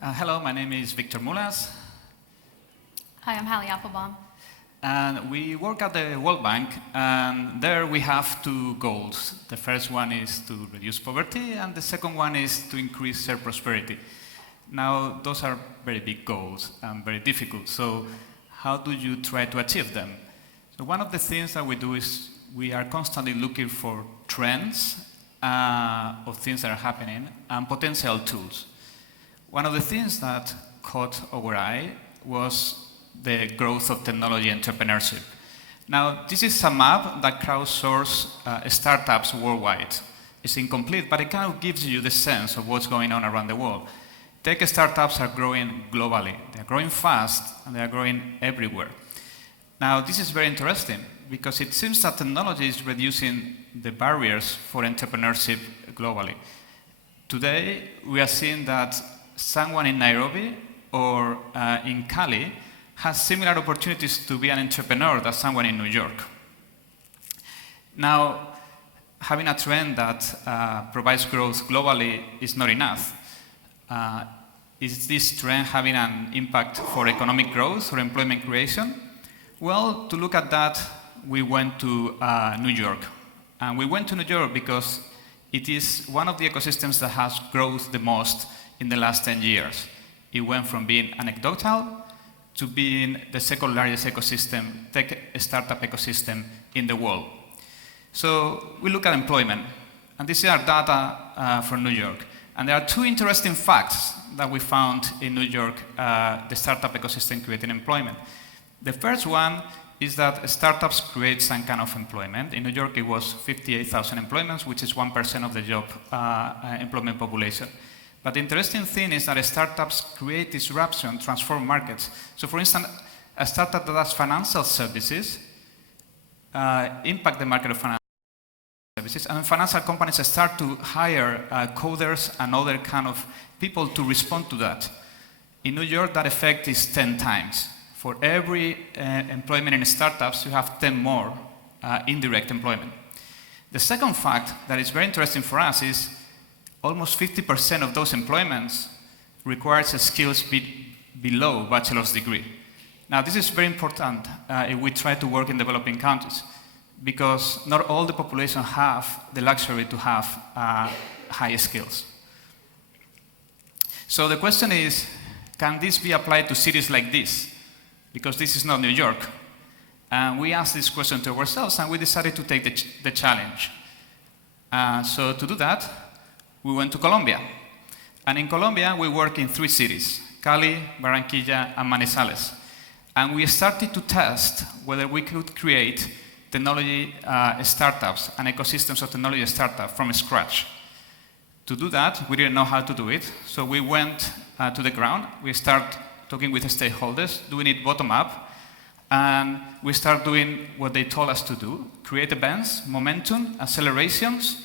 Hello, my name is Victor Mulas. Hi, I'm Hallie Applebaum. And we work at the World Bank, and there we have two goals. The first one is to reduce poverty, and the second one is to increase shared prosperity. Now, those are very big goals and very difficult, so how do you try to achieve them? So one of the things that we do is we are constantly looking for trends of things that are happening and potential tools. One of the things that caught our eye was the growth of technology entrepreneurship. Now, this is a map that crowdsources startups worldwide. It's incomplete, but it kind of gives you the sense of what's going on around the world. Tech startups are growing globally. They're growing fast, and they are growing everywhere. Now, this is very interesting, because it seems that technology is reducing the barriers for entrepreneurship globally. Today, we are seeing that someone in Nairobi or in Cali has similar opportunities to be an entrepreneur as someone in New York. Now, having a trend that provides growth globally is not enough. Is this trend having an impact for economic growth or employment creation? Well, to look at that, we went to New York. And we went to New York because it is one of the ecosystems that has grown the most in the last 10 years. It went from being anecdotal to being the second largest ecosystem, tech startup ecosystem in the world. So we look at employment, and this is our data from New York. And there are two interesting facts that we found in New York, the startup ecosystem creating employment. The first one is that startups create some kind of employment. In New York, it was 58,000 employments, which is 1% of the job employment population. But the interesting thing is that startups create disruption, transform markets. So for instance, a startup that does financial services impact the market of financial services, and financial companies start to hire coders and other kind of people to respond to that. In New York, that effect is 10 times. For every employment in startups, you have 10 more indirect employment. The second fact that is very interesting for us is almost 50% of those employments requires skills below bachelor's degree. Now, this is very important if we try to work in developing countries, because not all the population have the luxury to have high skills. So the question is, can this be applied to cities like this? Because this is not New York. And we asked this question to ourselves, and we decided to take the challenge. So to do that, we went to Colombia. And in Colombia, we work in 3 cities, Cali, Barranquilla, and Manizales. And we started to test whether we could create technology startups and ecosystems of technology startups from scratch. To do that, we didn't know how to do it, so we went to the ground. We started talking with the stakeholders, doing it bottom-up, and we started doing what they told us to do, create events, momentum, accelerations,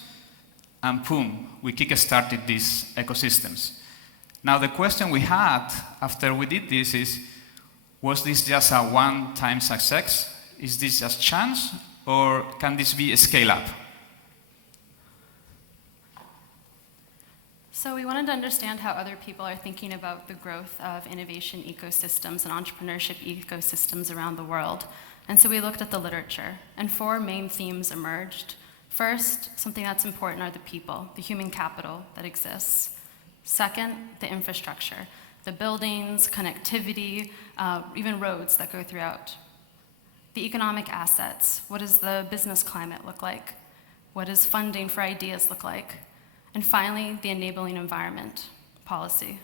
and boom, we kick-started these ecosystems. Now, the question we had after we did this is, was this just a one-time success? Is this just chance, or can this be a scale-up? So we wanted to understand how other people are thinking about the growth of innovation ecosystems and entrepreneurship ecosystems around the world. And so we looked at the literature, and 4 main themes emerged. First, something that's important are the people, the human capital that exists. Second, the infrastructure, the buildings, connectivity, even roads that go throughout. The economic assets, what does the business climate look like? What does funding for ideas look like? And finally, the enabling environment, policy.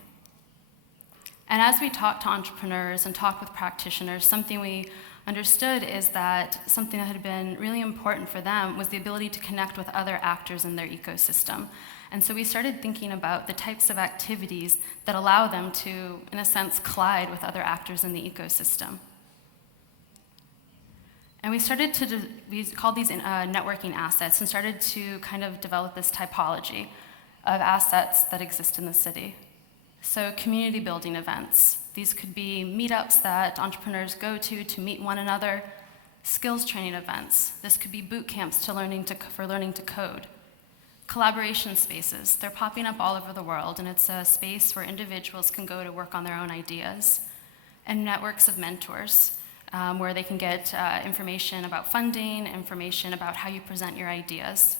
And as we talked to entrepreneurs and talked with practitioners, something we understood is that something that had been really important for them was the ability to connect with other actors in their ecosystem. And so we started thinking about the types of activities that allow them to, in a sense, collide with other actors in the ecosystem. And we called these networking assets and started to kind of develop this typology of assets that exist in the city. So community building events. These could be meetups that entrepreneurs go to meet one another, skills training events. This could be boot camps for learning to code. Collaboration spaces, they're popping up all over the world, and it's a space where individuals can go to work on their own ideas. And networks of mentors, where they can get information about funding, information about how you present your ideas.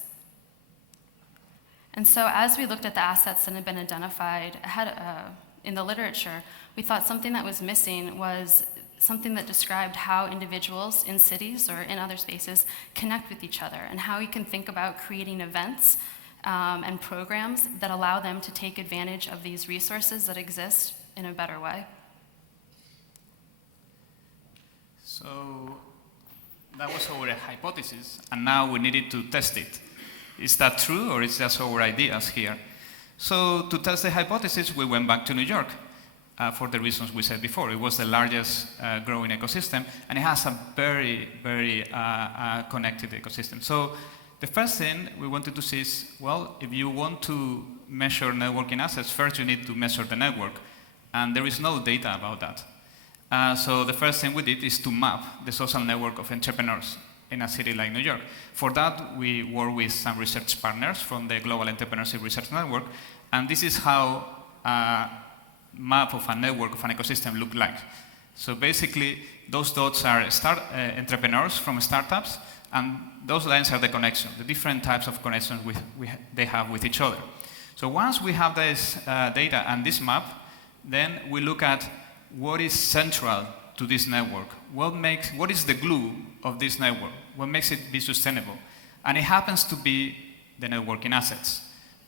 And so as we looked at the assets that had been identified in the literature, we thought something that was missing was something that described how individuals in cities or in other spaces connect with each other, and how we can think about creating events and programs that allow them to take advantage of these resources that exist in a better way. So that was our hypothesis, and now we needed to test it. Is that true, or is just our ideas here? So to test the hypothesis, we went back to New York for the reasons we said before. It was the largest growing ecosystem, and it has a very, very connected ecosystem. So the first thing we wanted to see is, well, if you want to measure networking assets, first you need to measure the network, and there is no data about that. So the first thing we did is to map the social network of entrepreneurs in a city like New York. For that, we work with some research partners from the Global Entrepreneurship Research Network, and this is how a map of a network of an ecosystem look like. So basically, those dots are entrepreneurs from startups, and those lines are the connection, the different types of connections they have with each other. So once we have this data and this map, then we look at what is central to this network. What is the glue of this network? What makes it be sustainable? And it happens to be the networking assets.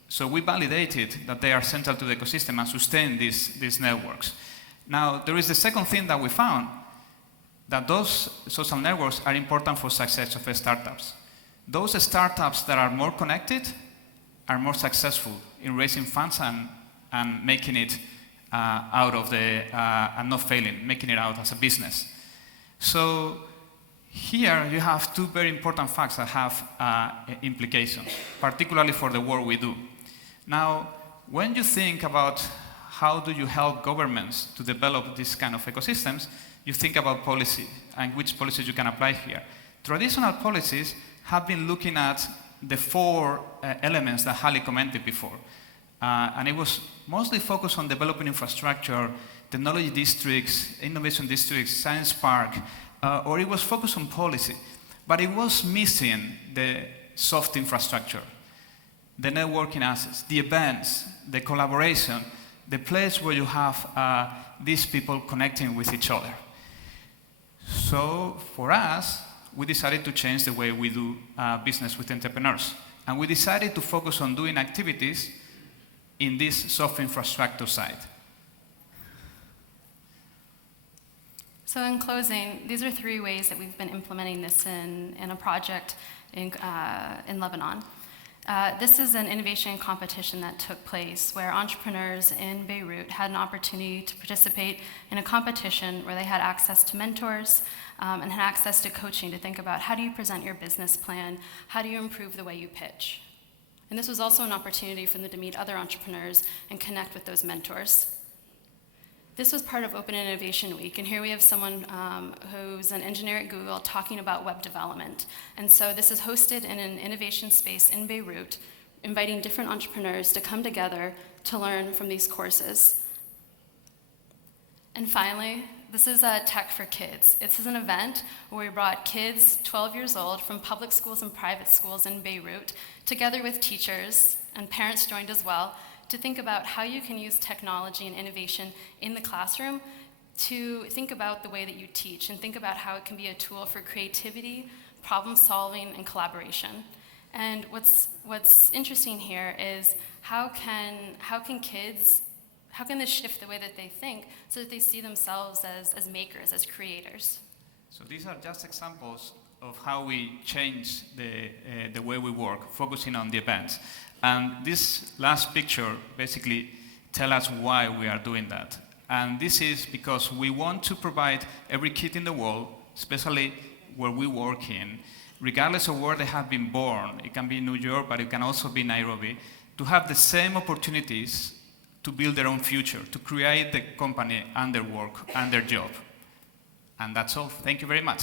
So we validated that they are central to the ecosystem and sustain these networks. Now, there is the second thing that we found, that those social networks are important for success of startups. Those startups that are more connected are more successful in raising funds and making it out of and not failing, making it out as a business. So here you have two very important facts that have implications, particularly for the work we do. Now, when you think about how do you help governments to develop this kind of ecosystems, you think about policy and which policies you can apply here. Traditional policies have been looking at the four elements that Hallie commented before. And it was mostly focused on developing infrastructure, technology districts, innovation districts, science park, or it was focused on policy. But it was missing the soft infrastructure, the networking assets, the events, the collaboration, the place where you have these people connecting with each other. So for us, we decided to change the way we do business with entrepreneurs. And we decided to focus on doing activities in this soft infrastructure side. So in closing, these are 3 ways that we've been implementing this in a project in Lebanon. This is an innovation competition that took place where entrepreneurs in Beirut had an opportunity to participate in a competition where they had access to mentors and had access to coaching to think about how do you present your business plan, how do you improve the way you pitch. And this was also an opportunity for them to meet other entrepreneurs and connect with those mentors. This was part of Open Innovation Week, and here we have someone who's an engineer at Google talking about web development. And so this is hosted in an innovation space in Beirut, inviting different entrepreneurs to come together to learn from these courses. And finally, this is Tech for Kids. This is an event where we brought kids 12 years old from public schools and private schools in Beirut, together with teachers, and parents joined as well, to think about how you can use technology and innovation in the classroom to think about the way that you teach and think about how it can be a tool for creativity, problem solving, and collaboration. And what's interesting here is how can this shift the way that they think so that they see themselves as makers, as creators? So these are just examples of how we change the way we work, focusing on the events. And this last picture basically tells us why we are doing that. And this is because we want to provide every kid in the world, especially where we work in, regardless of where they have been born, it can be New York, but it can also be Nairobi, to have the same opportunities to build their own future, to create the company and their work and their job. And that's all. Thank you very much.